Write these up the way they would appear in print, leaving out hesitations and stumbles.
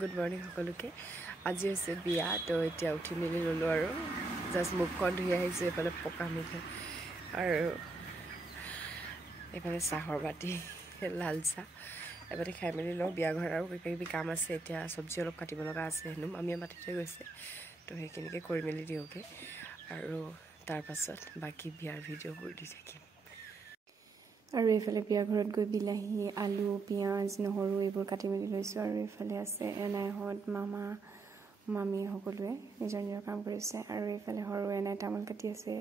Good morning সকলোকে আজি আছে বিয়া তো এতিয়া উঠি মেলি ল'লোঁ আৰু জাষ্ট মুখখন ধুই আহিছোঁ এইফালে পকা মুখে আৰু এইফালে চাহৰ বাতি লাল চাহ এবাৰ খাই মেলি লওঁ বিয়া ঘৰ আৰু কিবা কাম আছে এতিয়া চব্জি অলপ কাটিব লগা আছে হেনো মামীয়ে মাতি থৈ গৈছে তো সেইখিনিকে কৰি মেলি দিওঁগৈ আৰু তাৰপাছত বাকী বিয়াৰ ভিডিঅ'বোৰ দি থাকিম আৰু এইফালে বিয়া ঘৰত গৈ বিলাহী আলু পিঁয়াজ নহৰু এইবোৰ কাটি মেলি লৈছোঁ আৰু এইফালে আছে এনাইহঁত মামা মামী সকলোৱে নিজৰ নিজৰ কাম কৰিছে আৰু এইফালে সৰু এনাই তামোল কাটি আছে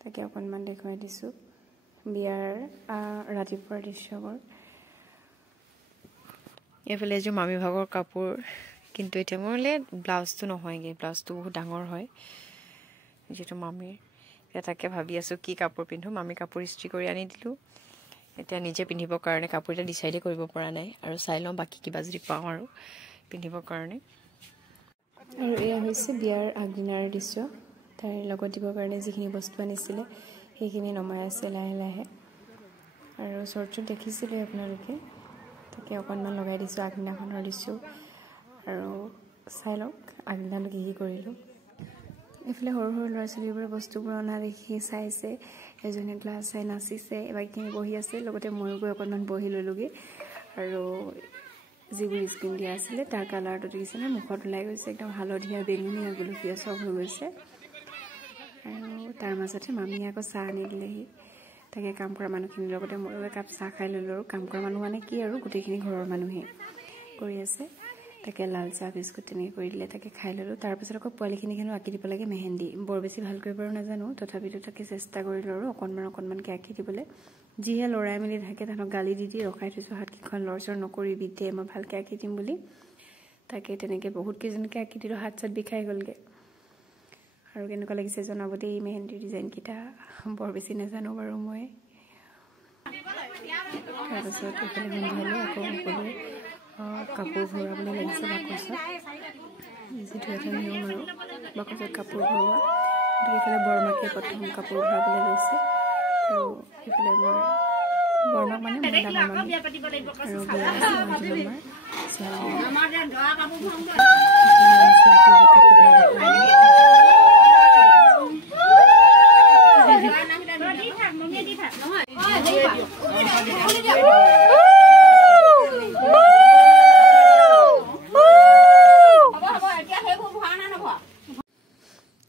তাকে অকণমান দেখুৱাই দিছোঁ বিয়াৰ ৰাতিপুৱাৰ দৃশ্যবোৰ এইফালে এযোৰ মামী ভাগৰ কাপোৰ কিন্তু এতিয়া মোৰলৈ ব্লাউজটো নহয়গৈ ব্লাউজটো বহুত ডাঙৰ হয় যিটো মামীৰ তাকে ভাবি আছোঁ কি কাপোৰ পিন্ধোঁ মামী কাপোৰ ইস্ত্ৰি কৰি আনি দিলোঁ এতিয়া নিজে পিন্ধিবৰ কাৰণে কাপোৰ এটা ডিচাইডে কৰিব পৰা নাই আৰু চাই লওঁ বাকী কিবা যদি পাওঁ আৰু পিন্ধিবৰ কাৰণে আৰু এয়া হৈছে বিয়াৰ আগদিনাৰ দৃশ্য তাইৰ লগত দিবৰ কাৰণে যিখিনি বস্তু আনিছিলে সেইখিনি নমাই আছে লাহে লাহে আৰু চৰ্টত দেখিছিলোঁ আপোনালোকে তাকে অকণমান লগাই দিছোঁ আগদিনাখনৰ দৃশ্য আৰু চাই লওক আগদিনাটো কি কৰিলোঁ এইফালে সৰু সৰু ল'ৰা ছোৱালীবোৰে বস্তুবোৰ অনা দেখি চাইছে এজনে ক্লাছ চাই নাচিছে বাকীখিনি বহি আছে লগতে ময়ো গৈ অকণমান বহি ল'লোগৈ আৰু যিবোৰ স্কিন দিয়া আছিলে তাৰ কালাৰটো দেখিছেনে মুখত ওলাই গৈছে একদম হালধীয়া বেঙুনীয়া গোলপীয়া চব হৈ গৈছে আৰু তাৰ মাজতে মামীয়ে আকৌ চাহ আনি দিলেহি তাকে কাম কৰা মানুহখিনিৰ লগতে ময়ো একাপ চাহ খাই ল'লোঁ আৰু কাম কৰা মানুহ মানে কি আৰু গোটেইখিনি ঘৰৰ মানুহে কৰি আছে তাকে লাল চাহ বিস্কুট তেনেকৈ কৰি দিলে তাকে খাই ল'লোঁ তাৰপিছত আকৌ পোৱালিখিনিক হেনো আঁকি দিব লাগে মেহেন্দি বৰ বেছি ভালকৈ বাৰু নাজানো তথাপিতো তাকে চেষ্টা কৰিলোঁ আৰু অকণমানকৈ আঁকি দিবলৈ যিহে লৰাই মেলি থাকে তাহাঁতক গালি দি ৰখাই থৈছোঁ হাতকেইখন লৰচৰ নকৰিবি দে মই ভালকৈ আঁকি দিম বুলি তাকে তেনেকৈ বহুতকেইজনকৈ আঁকি দিলোঁ হাত চাত বিষাই গ'লগৈ আৰু কেনেকুৱা লাগিছে জনাব দেই এই মেহেন্দিৰ ডিজাইনকেইটা বৰ বেছি নাজানো বাৰু মই তাৰপাছত এইফালে সন্ধিয়ালৈ আকৌ সকলোৱে কাপোৰ ভৰাবলৈ লাগিছে বাকচত যিটো এটা নিয়ম আৰু বাকচত কাপোৰ ভৰোৱা গতিকে এইফালে বৰমাকে প্ৰথম কাপোৰ ভৰাবলৈ লৈছে আৰু এইফালে মই বৰমাক মানে মই ডাঙৰ মানুহ আৰু বিয়া আছে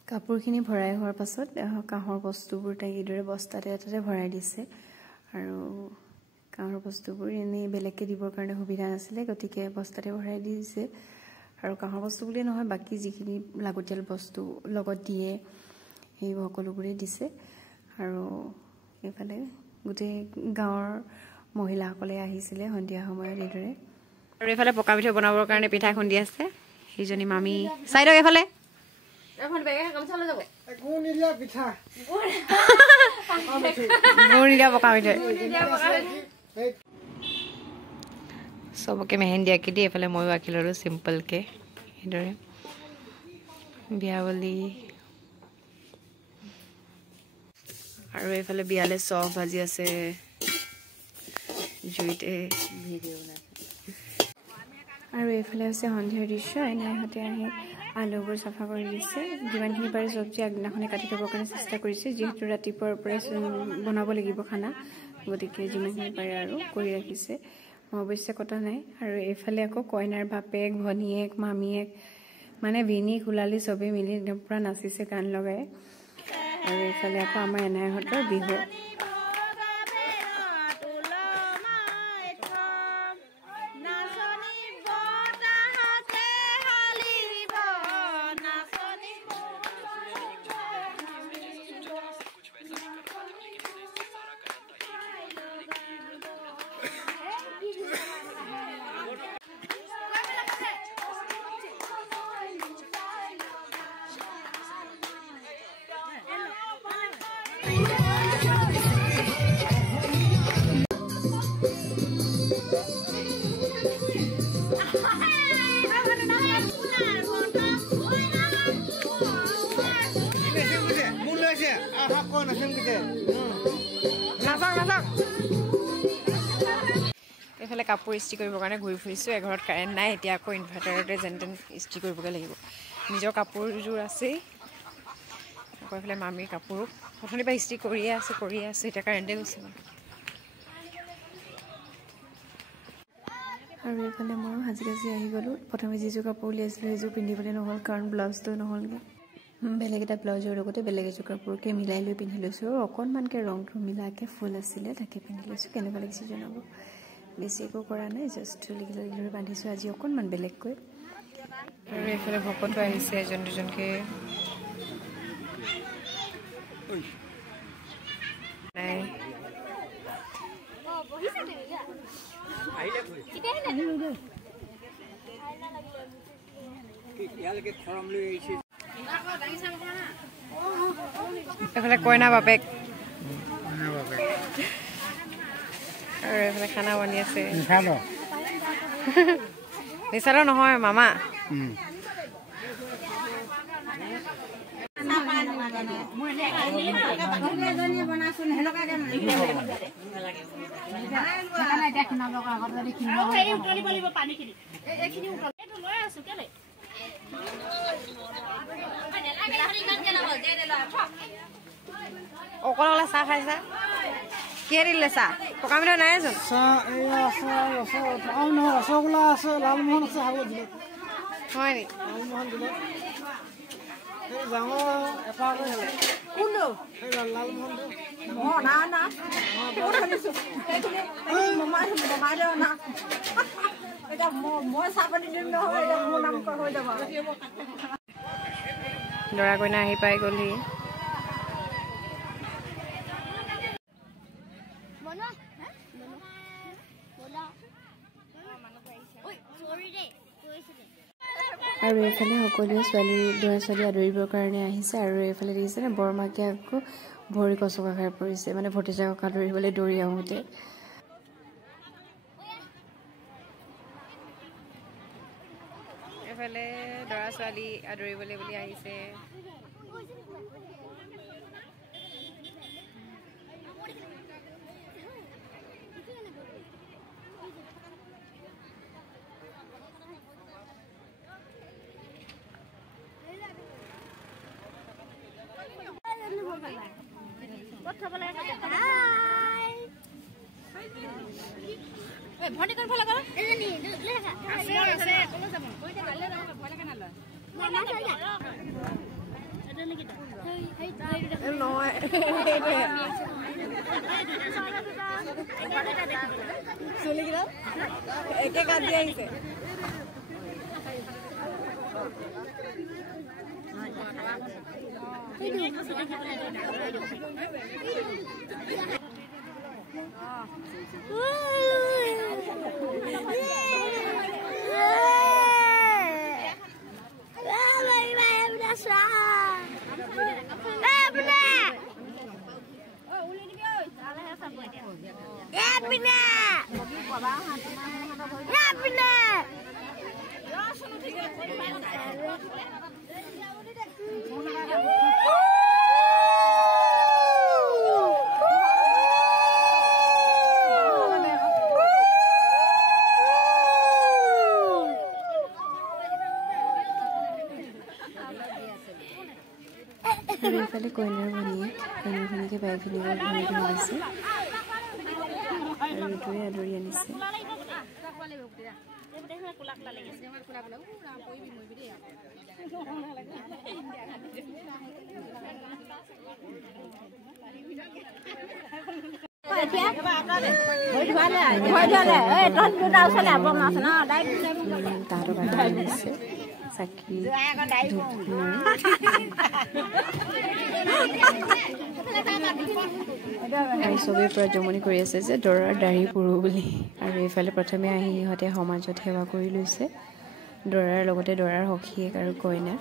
কাপোৰখিনি ভৰাই হোৱাৰ পাছত কাঁহৰ বস্তুবোৰ তাই এইদৰে বস্তাতে এটাতে ভৰাই দিছে আৰু কাঁহৰ বস্তুবোৰ এনেই বেলেগকৈ দিবৰ কাৰণে সুবিধা নাছিলে গতিকে বস্তাতে ভৰাই দিছে আৰু কাঁহৰ বস্তু বুলিয়ে নহয় বাকী যিখিনি লাগতিয়াল বস্তু লগত দিয়ে সেই সকলোবোৰেই দিছে আৰু এইফালে গোটেই গাঁৱৰ মহিলাসকলে আহিছিলে সন্ধিয়া সময়ত এইদৰে আৰু এইফালে পকা পিঠা বনাবৰ কাৰণে পিঠা খুন্দি আছে সেইজনী মামী চাই দিয়ক এইফালে চবকে মেহেন্দি আঁকি দি এইফালে ময়ো আঁকি ল'লোঁ চিম্পলকৈ সেইদৰে বিয়া বুলি আৰু এইফালে বিয়ালৈ চব ভাজি আছে জুইতে আৰু এইফালে আছে সন্ধিয়াৰ দৃশ্য এনাইহঁতে আহি আলুবোৰ চাফা কৰি দিছে যিমানখিনি পাৰে চব্জি আগদিনাখনে কাটি থ'বৰ কাৰণে চেষ্টা কৰিছে যিহেতু ৰাতিপুৱাৰ পৰাই বনাব লাগিব খানা গতিকে যিমানখিনি পাৰে আৰু কৰি ৰাখিছে মই অৱশ্যে কটা নাই আৰু এইফালে আকৌ কইনাৰ বাপেক ভনীয়েক মামীয়েক মানে ভিনি কোলালি চবেই মিলি একদম পূৰা নাচিছে গান লগাই আৰু এইফালে আকৌ আমাৰ এনাইহঁতৰ বিহু কাপোৰ ইস্ত্ৰি কৰিবৰ কাৰণে ঘূৰি ফুৰিছোঁ এঘৰত কাৰেণ্ট নাই এতিয়া আকৌ ইনভাৰ্টাৰতে যেন তেন ইস্ত্ৰি কৰিবগৈ লাগিব নিজৰ কাপোৰযোৰ আছেই আকৌ এইফালে মামীৰ কাপোৰো প্ৰথমে পৰা ইস্ত্ৰি কৰিয়ে আছে এতিয়া কাৰেণ্টে গৈছে আৰু এইফালে ময়ো সাজি কাজি আহি গ'লোঁ প্ৰথমে যিযোৰ কাপোৰ উলিয়াইছিলোঁ সেইযোৰ পিন্ধিবলৈ নহ'ল কাৰণ ব্লাউজটো নহ'লগৈ বেলেগ এটা ব্লাউজৰ লগতে বেলেগ এযোৰ কাপোৰকে মিলাই লৈ পিন্ধি লৈছোঁ আৰু অকণমানকৈ ৰংটো মিলাকৈ ফুল আছিলে তাকে পিন্ধি লৈছোঁ কেনেকুৱা লাগিছে জনাব বেছি একো কৰা নাই জাষ্ট লিগিলৈ বান্ধিছোঁ আজি অকণমান বেলেগকৈ আৰু এইফালে ভকতো আহিছে এজন দুজনকৈ নাই এইফালে কইনা বাপেক আৰু এইফালে খানা বনি আছে নিচালৰ নহয় মামা অকলে চাহ খাইছা কিহে দিলে চাহ পকা মিঠা নাইচোন ৰসগোল্লা আছে লালমোহন আছে হয় নি লালমোহন দিলে ডাঙৰ এটা ল'ৰা কইনা আহি পাই গ'লহি আৰু এইফালে সকলোৱে ল'ৰা ছোৱালী আদৰিবৰ কাৰণে আহিছে আৰু এইফালে দেখিছেনে বৰমাকে আকৌ ভৰি কচকা খাই পৰিছে মানে ভতিজাকক আদৰিবলৈ দৌৰি আহোঁতে এইফালে ল'ৰা ছোৱালী আদৰিবলৈ বুলি আহিছে ভনি কোন ফলা কর এনি লেখা আছে আছে কোন যাব কই দে গালে দাও ভয় লাগে না লয় মামা চল যা এটা নাকি তা এই নয় চলে গেল একে কাট দিয়ে আইছে এইফালে কইনাৰ ভনীয়েকে বাইফিনিক ঘূৰি ঘূৰিছে আৰু এইটোৱে আদৰি আনিছে তাহাঁতক আদৰি আনিছে চাকি আৰু চবেই পৰা জমনি কৰি আছে যে দৰাৰ দাঢ়ি পুৰো বুলি আৰু এইফালে প্ৰথমে আহি সিহঁতে সমাজত সেৱা কৰি লৈছে দৰাৰ লগতে দৰাৰ সখীয়েক আৰু কইনা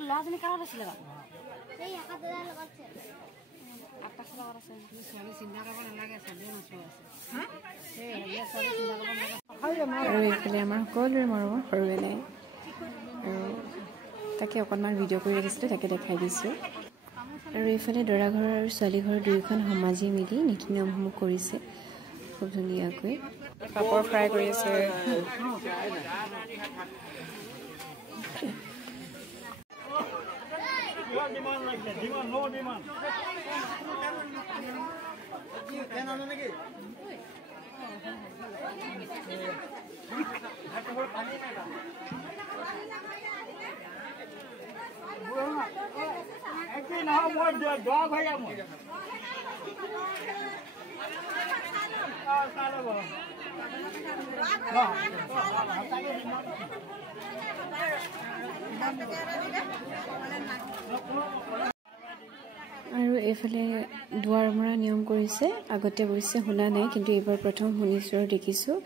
ল'ৰাজনী কাৰত আছিলে আৰু এইফালে আমাৰ সকলোৰে মৰমৰ সৰুবেলাই আৰু তাকে অকণমান ভিডিঅ' কৰি ৰাখিছিলোঁ, তাকে দেখাই দিছোঁ। আৰু এইফালে দৰা ঘৰ আৰু ছোৱালী ঘৰ দুয়োখন সমাজে মিলি নীতি নিয়মসমূহ কৰিছে খুব ধুনীয়াকৈ। পাপৰ ফ্ৰাই কৰি আছে। আৰু এইফালে দুৱাৰ মৰা নিয়ম কৰিছে, আগতে অৱশ্যে শুনা নাই, কিন্তু এইবাৰ প্ৰথম শুনিছোঁ আৰু দেখিছোঁ।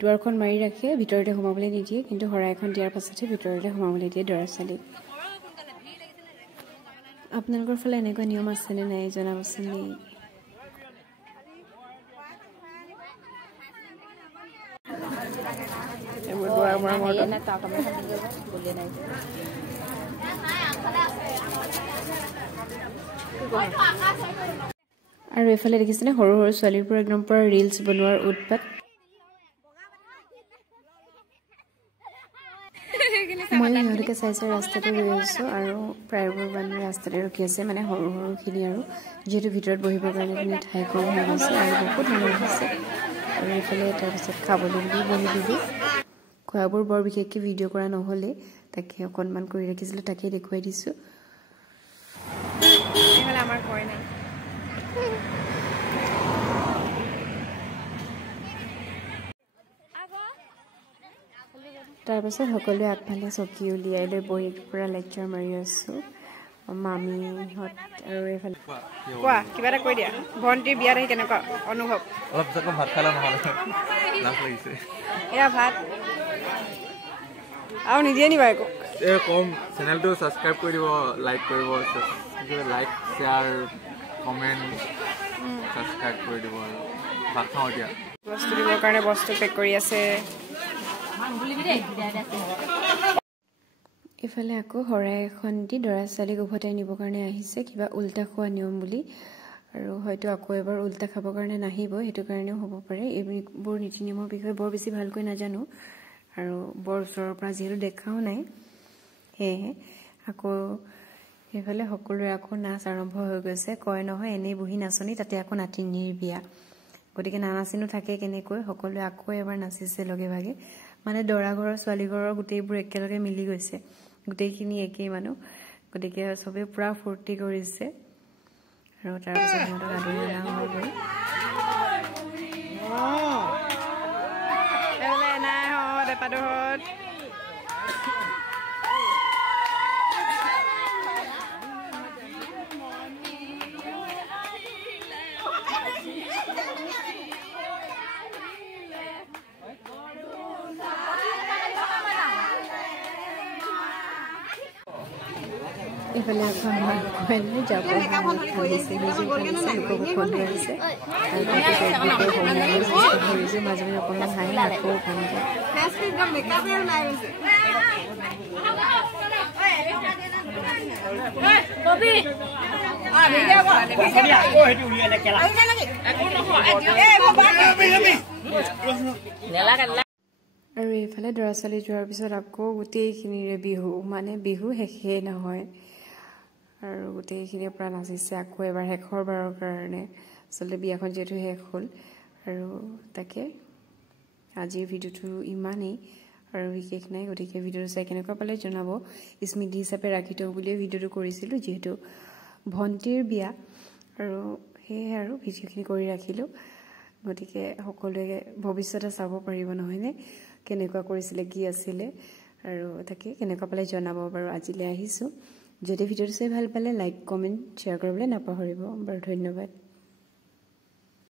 দুৱাৰখন মাৰি ৰাখে, ভিতৰতে সোমাবলৈ নিদিয়ে, কিন্তু শৰাইখন দিয়াৰ পাছতহে ভিতৰতে সোমাবলৈ দিয়ে দৰা ছোৱালীক। আপোনালোকৰ ফালে এনেকুৱা নিয়ম আছেনে নাই জনাবচোন দেই। আৰু এইফালে দেখিছেনে সৰু সৰু ছোৱালীৰ পৰা একদম পুৰা ৰিলছ বনোৱাৰ উৎপাত। মই সিহঁতকে চাই চাই ৰাস্তাতে ৰৈ আছোঁ আৰু প্ৰায়বোৰ মানুহে ৰাস্তাতে ৰখি আছে, মানে সৰু সৰুখিনি আৰু যিহেতু ভিতৰত বহিবৰ কাৰণে কোনো ঠাই কম হৈ গৈছে আৰু বহুত মানুহ হৈছে। আৰু এইফালে তাৰপিছত খাবলৈ বুলি বহি দিবি। খোৱাবোৰ বৰ বিশেষকৈ ভিডিঅ' কৰা নহ'লে, তাকে অকণমান কৰি ৰাখিছিলোঁ, তাকেই দেখুৱাই দিছোঁ। আমাৰ ঘৰ নাই। তাৰপাছত সকলোৱে আগফালে চকী উলিয়াই লৈ বহি পুৰা লেকচাৰ মাৰি আছোঁ মামীহঁত। আৰু এইফালে কোৱা কিবা এটা কৈ দিয়া, ভণ্টিৰ বিয়াত আহি কেনেকুৱা অনুভৱ? অলপ পিছত ভাত খালা নহ'লে লাজ লাগিছে। এয়া ভাত আৰু নিদিয়ে নি বাৰু একো? এই কম চেনেলটো ছাবস্ক্ৰাইব কৰি দিব, লাইক কৰিব, লাইক শ্বেয়াৰ কমেণ্ট ছাবস্ক্ৰাইব কৰি দিব আৰু ভাত খাওঁ এতিয়া। বস্তু দিবৰ কাৰণে বস্তু পেক কৰি আছে। ইফালে আকৌ শৰাই এখন দি দৰা ছোৱালীক উভতাই নিবৰ কাৰণে আহিছে, কিবা উল্টা খোৱা নিয়ম বুলি। আৰু হয়তো আকৌ এবাৰ উল্টা খাবৰ কাৰণে নাহিব, সেইটো কাৰণেও হ'ব পাৰে। এইবোৰ নীতি নিয়মৰ বিষয়ে বৰ বেছি ভালকৈ নাজানো আৰু বৰ ওচৰৰ পৰা যিহেতু দেখাও নাই, সেয়েহে আকৌ সেইফালে সকলোৰে আকৌ নাচ আৰম্ভ হৈ গৈছে। কয় নহয় এনেই বহি নাচনি, তাতে আকৌ নাতিনীৰ বিয়া, গতিকে নানাচিনো থাকে কেনেকৈ। সকলোৱে আকৌ এবাৰ নাচিছে লগে ভাগে, মানে দৰা ঘৰৰ ছোৱালী ঘৰৰ গোটেইবোৰ একেলগে মিলি গৈছে, গোটেইখিনি একেই মানুহ, গতিকে চবেই পূৰা ফূৰ্তি কৰিছে। আৰু তাৰপিছত সিহঁতক আদৰি অনা হৈ গ'ল। এইফালে এখন কইনাই যাব আহিছে, নিজে আহিছে, লোককো খন্দি আহিছে আৰু ধৰিছে মাজে মাজে অকণমান হাঁহি আকৌ ভাঙি আৰু এইফালে দৰা ছোৱালী যোৱাৰ পিছত আকৌ গোটেইখিনিৰে বিহু, মানে বিহু শেষেই নহয় আৰু গোটেইখিনিৰ পৰা নাচিছে আকৌ এবাৰ শেষৰ বাৰৰ কাৰণে। আচলতে বিয়াখন যিহেতু শেষ হ'ল। আৰু তাকে আজিৰ ভিডিঅ'টো ইমানেই আৰু বিশেষ নাই, গতিকে ভিডিঅ'টো চাই কেনেকুৱা পালে জনাব। স্মৃতি হিচাপে ৰাখি থওঁ বুলিয়ে ভিডিঅ'টো কৰিছিলোঁ, যিহেতু ভণ্টিৰ বিয়া, আৰু সেয়ে আৰু ভিডিঅ'খিনি কৰি ৰাখিলোঁ। গতিকে সকলোৱে ভৱিষ্যতে চাব পাৰিব নহয়নে, কেনেকুৱা কৰিছিলে, কি আছিলে, আৰু তাকে কেনেকুৱা পালে জনাব বাৰু। আজিলৈ আহিছোঁ। যদি ভিডিঅ'টো চাই ভাল পালে লাইক কমেণ্ট শ্বেয়াৰ কৰিবলৈ নাপাহৰিব বাৰু। ধন্যবাদ।